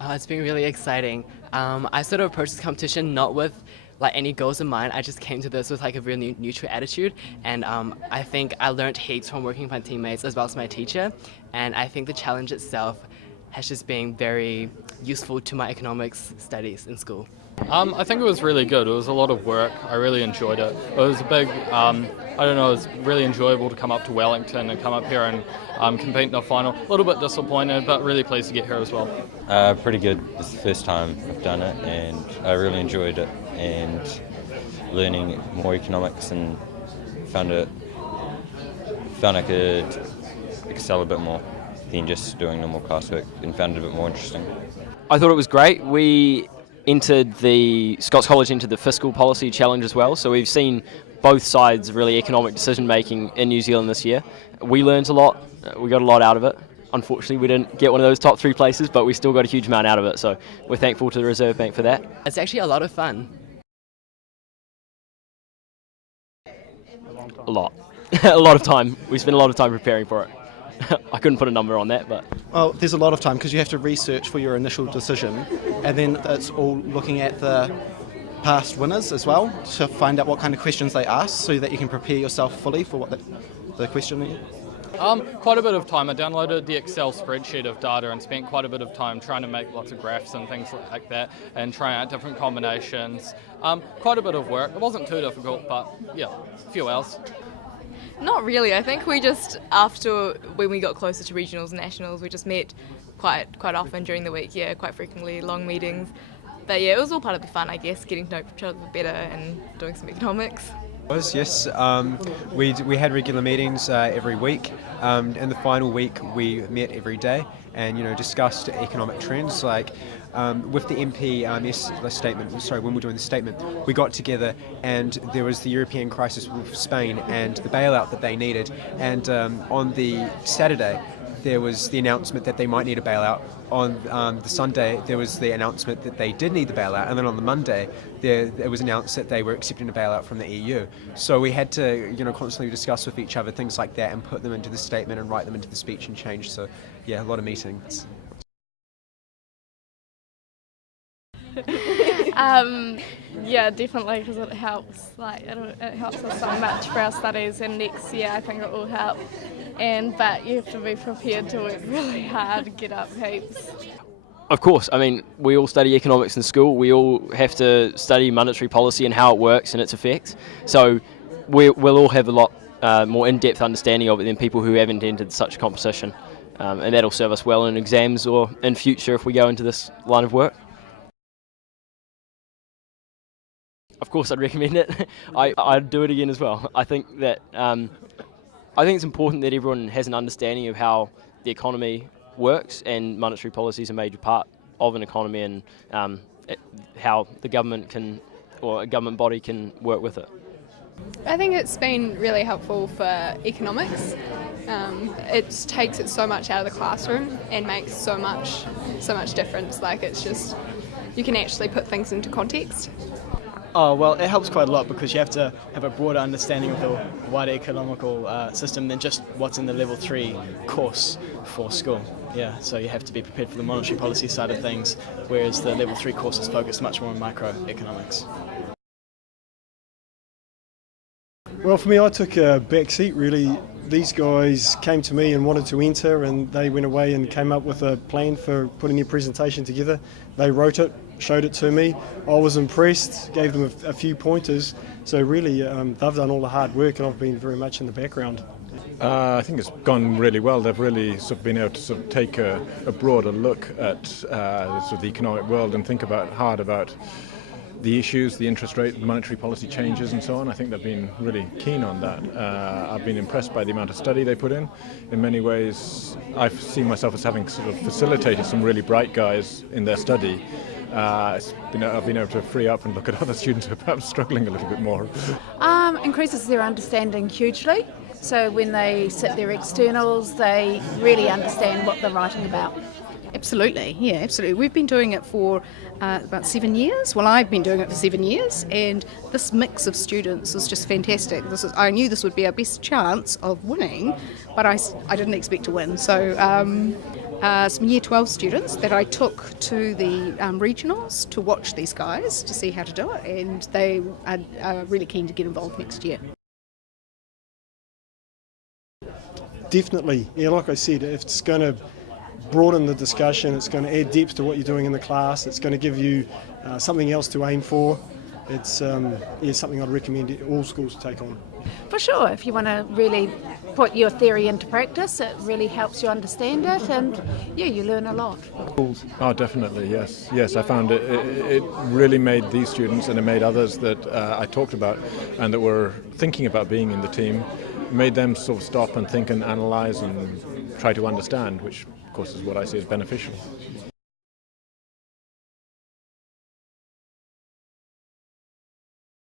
It's been really exciting. I sort of approached this competition not with like any goals in mind. I just came to this with like a really neutral attitude, and I think I learned heaps from working with my teammates as well as my teacher. And I think the challenge itself has just been very useful to my economics studies in school. I think it was really good. It was a lot of work. I really enjoyed it. It was a big, I don't know, it was really enjoyable to come up to Wellington and come up here and compete in the final. A little bit disappointed, but really pleased to get here as well. Pretty good. It's the first time I've done it, and I really enjoyed it and learning more economics, and found I could excel a bit more than just doing normal classwork, and found it a bit more interesting. I thought it was great. Scots College entered the fiscal policy challenge as well, so we've seen both sides of really economic decision making in New Zealand this year. We learned a lot, we got a lot out of it. Unfortunately, we didn't get one of those top 3 places, but we still got a huge amount out of it, so we're thankful to the Reserve Bank for that. It's actually a lot of fun. A lot. A lot of time. We spent a lot of time preparing for it. I couldn't put a number on that, but... Well, there's a lot of time because you have to research for your initial decision, and then it's all looking at the past winners as well to find out what kind of questions they ask so that you can prepare yourself fully for what the question is. Quite a bit of time. I downloaded the Excel spreadsheet of data and spent quite a bit of time trying to make lots of graphs and things like that and trying out different combinations. Quite a bit of work. It wasn't too difficult, but yeah, a few hours. Not really. I think we just, when we got closer to regionals and nationals, we just met quite often during the week, quite frequently, long meetings. But yeah, it was all part of the fun, I guess, getting to know each other better and doing some economics. Yes, we had regular meetings every week. In the final week, we met every day and discussed economic trends. Like with the MPS statement, when we were doing the statement, we got together and there was the European crisis with Spain and the bailout that they needed. And on the Saturday, there was the announcement that they might need a bailout. On the Sunday, there was the announcement that they did need the bailout, and then on the Monday, it was announced that they were accepting a bailout from the EU. So we had to, constantly discuss with each other things like that and put them into the statement and write them into the speech and change. So yeah, a lot of meetings. Yeah, definitely, because it helps. It helps us so much for our studies, and next year I think it will help. But you have to be prepared to work really hard, get up heaps. Of course, I mean, we all study economics in school. We all have to study monetary policy and how it works and its effects. So we'll all have a lot more in-depth understanding of it than people who haven't entered such a competition. And that'll serve us well in exams or in future if we go into this line of work. Of course, I'd recommend it. I'd do it again as well. I think it's important that everyone has an understanding of how the economy works, and monetary policy is a major part of an economy, and how the government or a government body can work with it. I think it's been really helpful for economics. It takes it so much out of the classroom and makes so much difference. It's just, you can actually put things into context. Oh, well, it helps quite a lot because you have to have a broader understanding of the wider economical system than just what's in the level 3 course for school. Yeah, so you have to be prepared for the monetary policy side of things, whereas the level 3 course is focused much more on microeconomics. Well, for me, I took a back seat, really. These guys came to me and wanted to enter, and they went away and came up with a plan for putting their presentation together. They wrote it, showed it to me. I was impressed, gave them a few pointers. So really, they've done all the hard work, and I've been very much in the background. I think it's gone really well. They've really been able to take a broader look at the economic world and think hard about the issues, the interest rate, monetary policy changes and so on. I think they've been really keen on that. I've been impressed by the amount of study they put in. In many ways, I've seen myself as having sort of facilitated some really bright guys in their study. I've been able to free up and look at other students who are perhaps struggling a little bit more. Increases their understanding hugely. So when they sit their externals, they really understand what they're writing about. Absolutely, yeah, absolutely. We've been doing it for about 7 years. Well, I've been doing it for 7 years, and this mix of students is just fantastic. I knew this would be our best chance of winning, but I didn't expect to win. So some Year 12 students that I took to the regionals to watch these guys to see how to do it, and they are really keen to get involved next year. Definitely, yeah, like I said, if it's going to broaden the discussion, it's going to add depth to what you're doing in the class, it's going to give you something else to aim for. It's something I'd recommend all schools take on. For sure, if you want to really put your theory into practice, it really helps you understand it, and yeah, you learn a lot. Oh, definitely, yes. Yes, I found it really made these students, and it made others that I talked about and that were thinking about being in the team, made them sort of stop and think and analyse and try to understand, which of course is what I see as beneficial.